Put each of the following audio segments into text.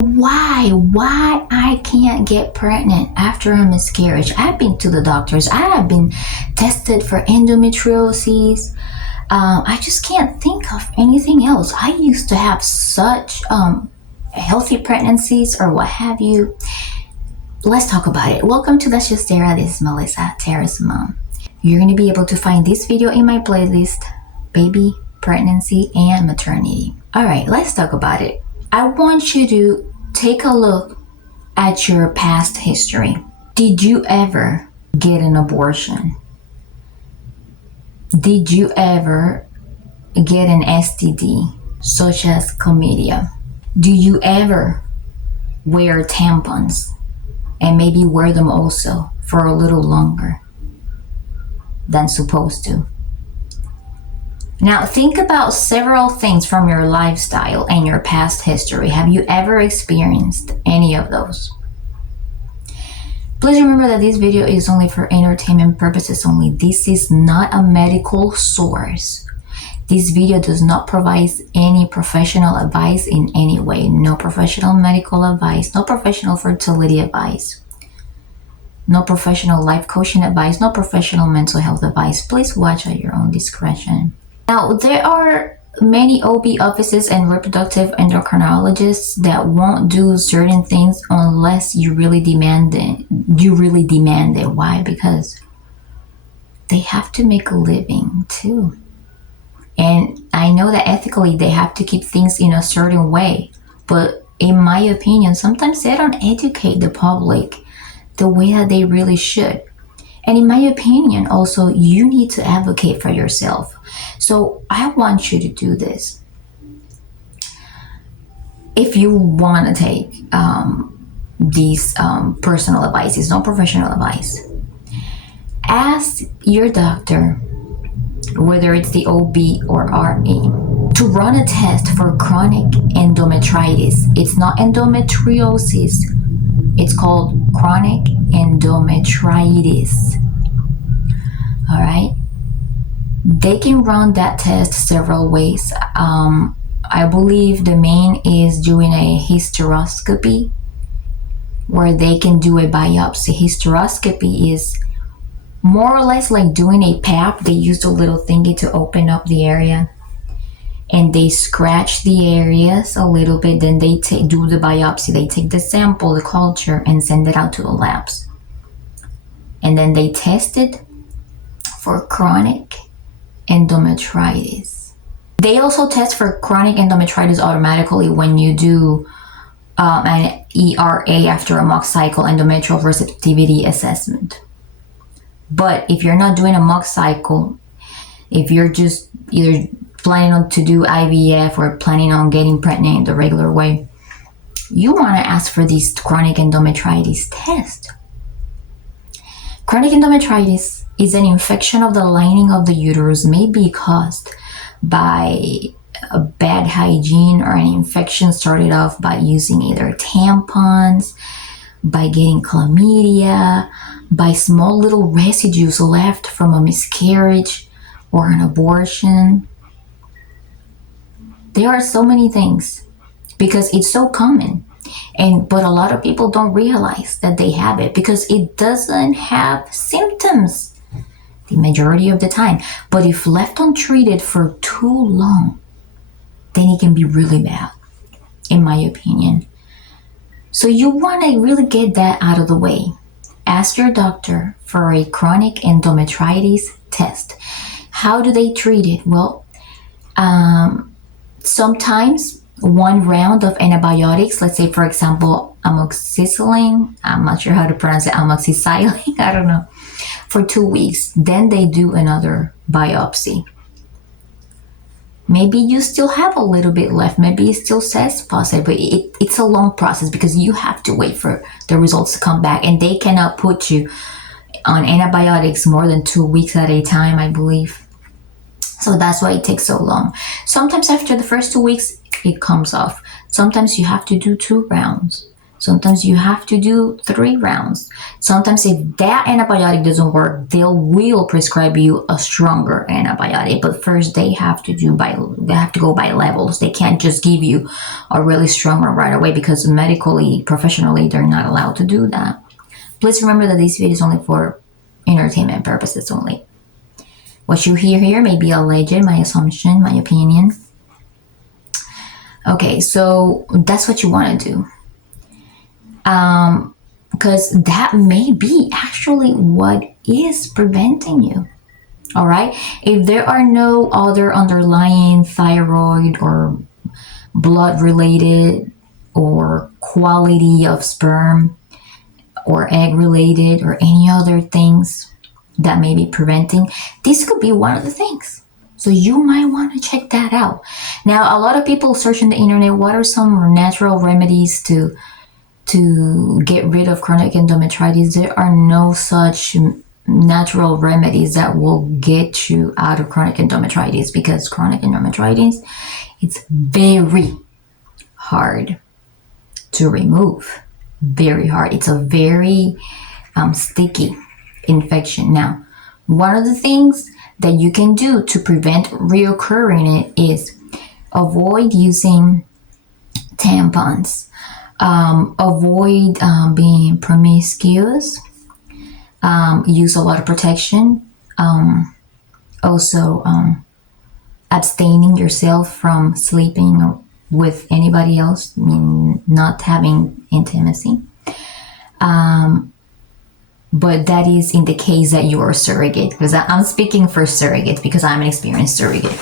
Why I can't get pregnant after a miscarriage? I've been to the doctors. I have been tested for endometriosis. I just can't think of anything else. I used to have such healthy pregnancies or what have you. Let's talk about it. Welcome to Let's Just Tara. This is Melissa, Tara's mom. You're going to be able to find this video in my playlist, Baby, Pregnancy, and Maternity. Alright, let's talk about it. I want you to take a look at your past history. Did you ever get an abortion? Did you ever get an STD, such as chlamydia? Do you ever wear tampons and maybe wear them also for a little longer than supposed to? Now think about several things from your lifestyle and your past history. Have you ever experienced any of those? Please remember that this video is only for entertainment purposes only. This is not a medical source. This video does not provide any professional advice in any way. No professional medical advice, no professional fertility advice, no professional life coaching advice, no professional mental health advice. Please watch at your own discretion. Now, there are many OB offices and reproductive endocrinologists that won't do certain things unless you really demand it. Why? Because they have to make a living too. And I know that ethically they have to keep things in a certain way. But in my opinion, sometimes they don't educate the public the way that they really should. And in my opinion, also, you need to advocate for yourself. So I want you to do this. If you want to take these personal advice, it's not professional advice. Ask your doctor, whether it's the OB or RE, to run a test for chronic endometritis. It's not endometriosis. It's called chronic endometritis. All right. They can run that test several ways. I believe the main is doing a hysteroscopy, where they can do a biopsy. Hysteroscopy is more or less like doing a pap. They use a little thingy to open up the area, and they scratch the areas a little bit. Then they do the biopsy. They take the sample, the culture, and send it out to the labs. And then they test it for chronic endometritis. They also test for chronic endometritis automatically when you do an ERA after a mock cycle endometrial receptivity assessment. But if you're not doing a mock cycle, if you're just either planning on to do IVF or planning on getting pregnant the regular way, you want to ask for this chronic endometritis test. Chronic endometritis is an infection of the lining of the uterus, may be caused by a bad hygiene or an infection started off by using either tampons, by getting chlamydia, by small little residues left from a miscarriage or an abortion. There are so many things because it's so common. But a lot of people don't realize that they have it because it doesn't have symptoms the majority of the time. But if left untreated for too long, then it can be really bad, in my opinion. So you want to really get that out of the way. Ask your doctor for a chronic endometritis test. How do they treat it? Well, sometimes one round of antibiotics, let's say for example amoxicillin, I'm not sure how to pronounce it, amoxicillin, I don't know, for 2 weeks. Then they do another biopsy. Maybe you still have a little bit left, maybe it still says positive, but it's a long process because you have to wait for the results to come back, and they cannot put you on antibiotics more than 2 weeks at a time, I believe. So that's why it takes so long. Sometimes after the first 2 weeks, it comes off. Sometimes you have to do 2 rounds. Sometimes you have to do 3 rounds. Sometimes if that antibiotic doesn't work, they will prescribe you a stronger antibiotic. But first they have to go by levels. They can't just give you a really strong one right away because medically, professionally, they're not allowed to do that. Please remember that this video is only for entertainment purposes only. What you hear here may be alleged, my assumption, my opinion. Okay, so that's what you want to do. Because that may be actually what is preventing you. All right. If there are no other underlying thyroid or blood related or quality of sperm or egg related or any other things that may be preventing, this could be one of the things. So you might want to check that out. Now, a lot of people search on the internet, what are some natural remedies to get rid of chronic endometritis? There are no such natural remedies that will get you out of chronic endometritis, because chronic endometritis, it's very hard to remove. Very hard. It's a very sticky infection. Now, one of the things that you can do to prevent reoccurring it is avoid using tampons. Avoid being promiscuous. Use a lot of protection. Also, abstaining yourself from sleeping with anybody else, not having intimacy. But that is in the case that you're a surrogate, because I'm speaking for surrogates because I'm an experienced surrogate.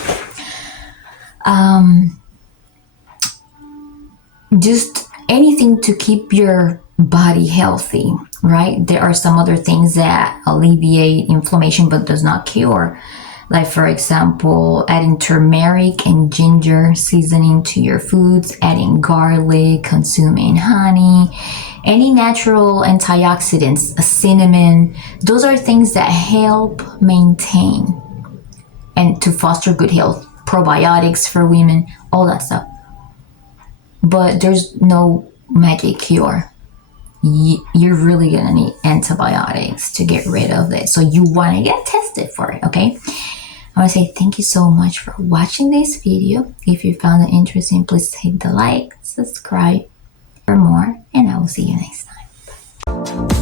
Just anything to keep your body healthy, right? There are some other things that alleviate inflammation but does not cure. Like, for example, adding turmeric and ginger seasoning to your foods, adding garlic, consuming honey, any natural antioxidants, cinnamon. Those are things that help maintain and to foster good health. Probiotics for women, all that stuff. But there's no magic cure. You're really gonna need antibiotics to get rid of it. So you wanna get tested for it, okay? I wanna say thank you so much for watching this video. If you found it interesting, please hit the like, subscribe for more, and I will see you next time.